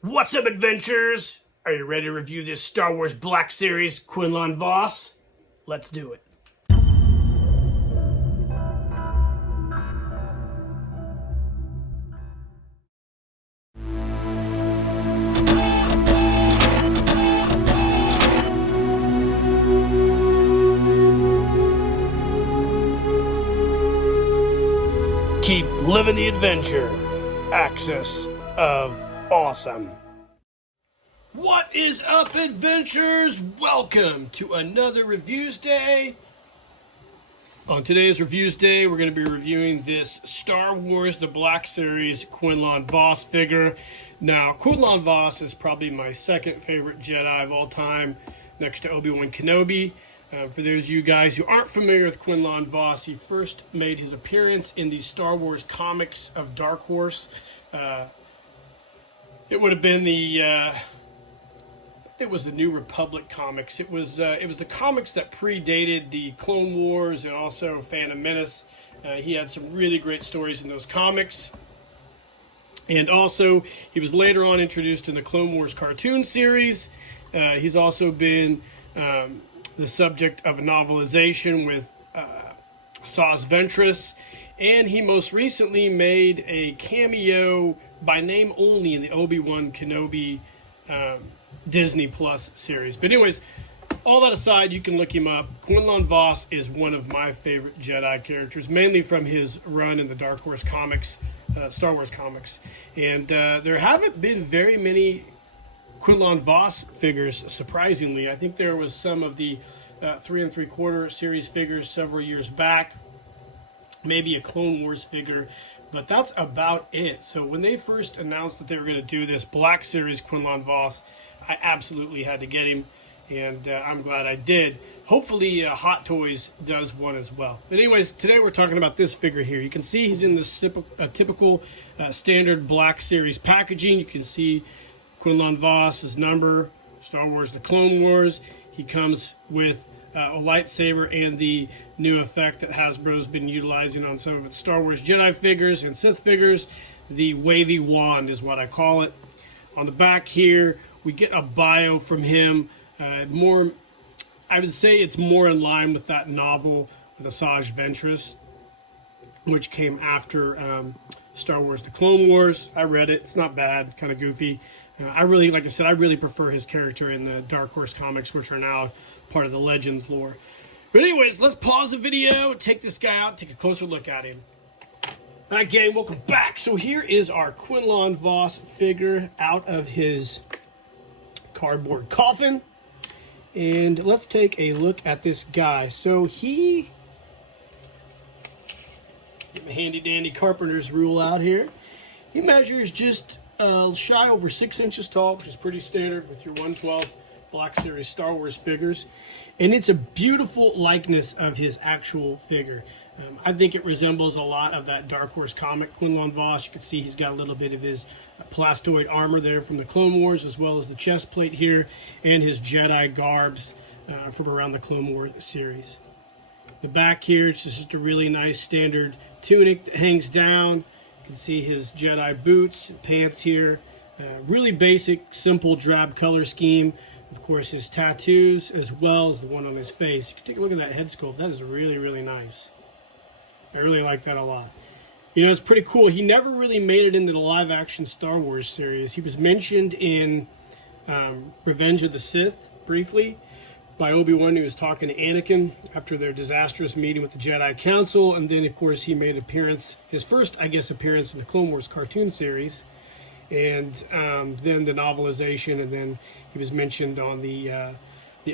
What's up, adventurers? Are you ready to review this Star Wars Black Series Quinlon Vos? Let's do it. Keep living the adventure. Axis of Awesome. What is up, adventurers? Welcome to another Reviewuesday. On today's Reviewuesday, we're going to be reviewing this Star Wars The Black Series Quinlon Vos figure. Now, Quinlon Vos is probably my second favorite Jedi of all time, next to Obi-Wan Kenobi. For those of you guys who aren't familiar with Quinlon Vos, he first made his appearance in the Star Wars comics of Dark Horse. It would have been it was the New Republic comics. It was the comics that predated the Clone Wars and also Phantom Menace. He had some really great stories in those comics. And also, he was later on introduced in the Clone Wars cartoon series. He's also been the subject of a novelization with Saz Ventress. And he most recently made a cameo by name only in the Obi-Wan Kenobi Disney Plus series. But anyways, all that aside, you can look him up. Quinlon Vos is one of my favorite Jedi characters, mainly from his run in the Dark Horse comics, Star Wars comics. And there haven't been very many Quinlon Vos figures, surprisingly. I think there was some of the 3 3/4 series figures several years back, maybe a Clone Wars figure, but that's about it. So when they first announced that they were going to do this Black Series Quinlon Vos, I absolutely had to get him, and I'm glad I did. Hopefully Hot Toys does one as well. But anyways, today we're talking about this figure here. You can see he's in this typical standard Black Series packaging. You can see Quinlon Vos, his number, Star Wars The Clone Wars. He comes with a lightsaber and the new effect that Hasbro's been utilizing on some of its Star Wars Jedi figures and Sith figures. The wavy wand is what I call it. On the back here, we get a bio from him. I would say it's more in line with that novel, The Saz Ventress, which came after Star Wars The Clone Wars. I read it. It's not bad. Kind of goofy. Like I said, I really prefer his character in the Dark Horse comics, which are now part of the Legends lore. But anyways, let's pause the video, take this guy out, take a closer look at him. All right, gang, welcome back. So here is our Quinlon Vos figure out of his cardboard coffin. And let's take a look at this guy. So get my handy dandy carpenter's rule out here. He measures just shy over 6 inches tall, which is pretty standard with your 1/12 Black Series Star Wars figures. And it's a beautiful likeness of his actual figure. I think it resembles a lot of that Dark Horse comic, Quinlon Vos. You can see he's got a little bit of his plastoid armor there from the Clone Wars, as well as the chest plate here, and his Jedi garbs from around the Clone Wars series. The back here, it's just a really nice standard tunic that hangs down. You can see his Jedi boots, pants here. Really basic, simple drab color scheme. Of course, his tattoos, as well as the one on his face. You can take a look at that head sculpt. That is really, really nice. I really like that a lot. You know, it's pretty cool. He never really made it into the live-action Star Wars series. He was mentioned in Revenge of the Sith, briefly, by Obi-Wan. He was talking to Anakin after their disastrous meeting with the Jedi Council. And then, of course, he made his first, I guess, appearance in the Clone Wars cartoon series. And then the novelization, and then he was mentioned on the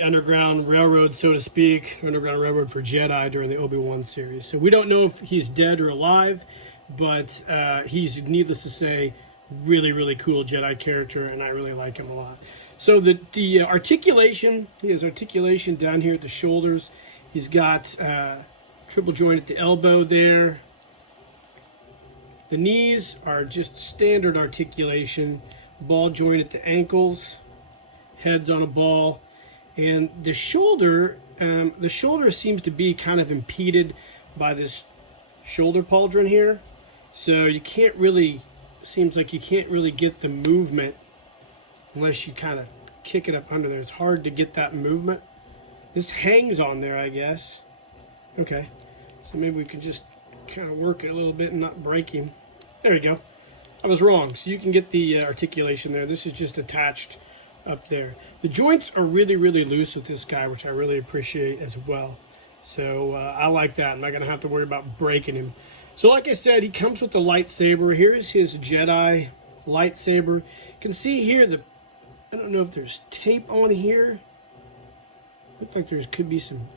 Underground Railroad, so to speak, Underground Railroad for Jedi during the Obi-Wan series. So we don't know if he's dead or alive, but he's, needless to say, really, really cool Jedi character, and I really like him a lot. So the articulation, he has articulation down here at the shoulders. He's got triple joint at the elbow there. The knees are just standard articulation, ball joint at the ankles, head's on a ball, and the shoulder seems to be kind of impeded by this shoulder pauldron here. So you can't really, seems like you can't really get the movement unless you kind of kick it up under there. It's hard to get that movement. This hangs on there, I guess. Okay, so maybe we can just kind of work it a little bit and not break him. There we go. I was wrong. So you can get the articulation there. This is just attached up there. The joints are really, really loose with this guy, which I really appreciate as well. So I like that. I'm not going to have to worry about breaking him. So like I said, he comes with the lightsaber. Here's his Jedi lightsaber. You can see here, I don't know if there's tape on here. Looks like could be some,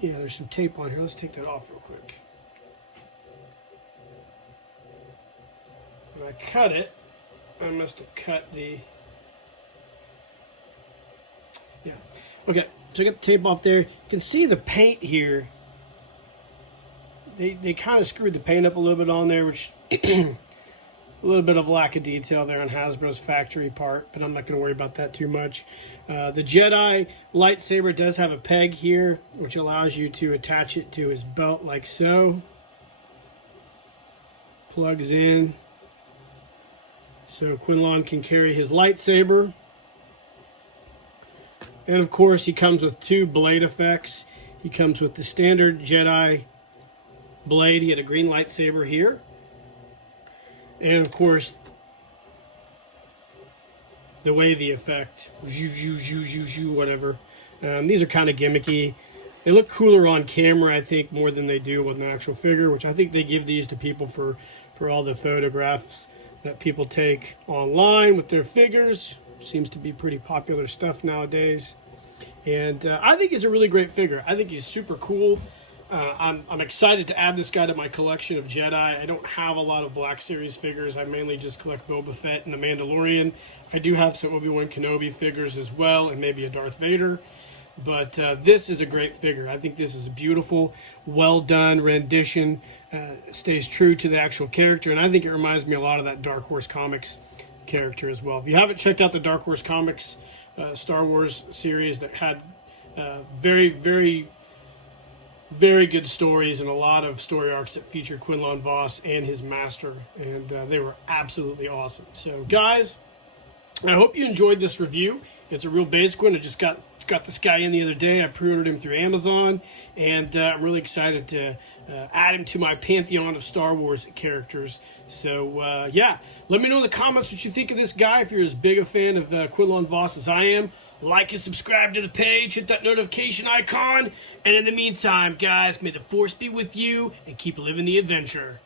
yeah, there's some tape on here. Let's take that off real quick. When I cut it, I must have cut the, yeah. Okay, so I got the tape off there. You can see the paint here. They kind of screwed the paint up a little bit on there, which a little bit of lack of detail there on Hasbro's factory part, but I'm not going to worry about that too much. The Jedi lightsaber does have a peg here, which allows you to attach it to his belt like so. Plugs in. So Quinlon can carry his lightsaber. And of course, he comes with 2 blade effects. He comes with the standard Jedi blade. He had a green lightsaber here. And of course, the wavy effect. Whatever. These are kind of gimmicky. They look cooler on camera, I think, more than they do with an actual figure, which I think they give these to people for all the photographs that people take online with their figures. Seems to be pretty popular stuff nowadays. And I think he's a really great figure. I think he's super cool. I'm excited to add this guy to my collection of Jedi. I don't have a lot of Black Series figures. I mainly just collect Boba Fett and the Mandalorian. I do have some Obi-Wan Kenobi figures as well, and maybe a Darth Vader. But this is a great figure. I think this is a beautiful, well-done rendition. Stays true to the actual character, and I think it reminds me a lot of that Dark Horse Comics character as well. If you haven't checked out the Dark Horse Comics Star Wars series that had very, very, very good stories and a lot of story arcs that feature Quinlon Vos and his master, and they were absolutely awesome. So guys, I hope you enjoyed this review. It's a real basic one. I just got this guy in the other day. I pre-ordered him through Amazon, and I'm really excited to add him to my pantheon of Star Wars characters. So yeah, let me know in the comments what you think of this guy. If you're as big a fan of Quinlon Vos as I am, like and subscribe to the page, hit that notification icon, and in the meantime, guys, may the Force be with you, and keep living the adventure.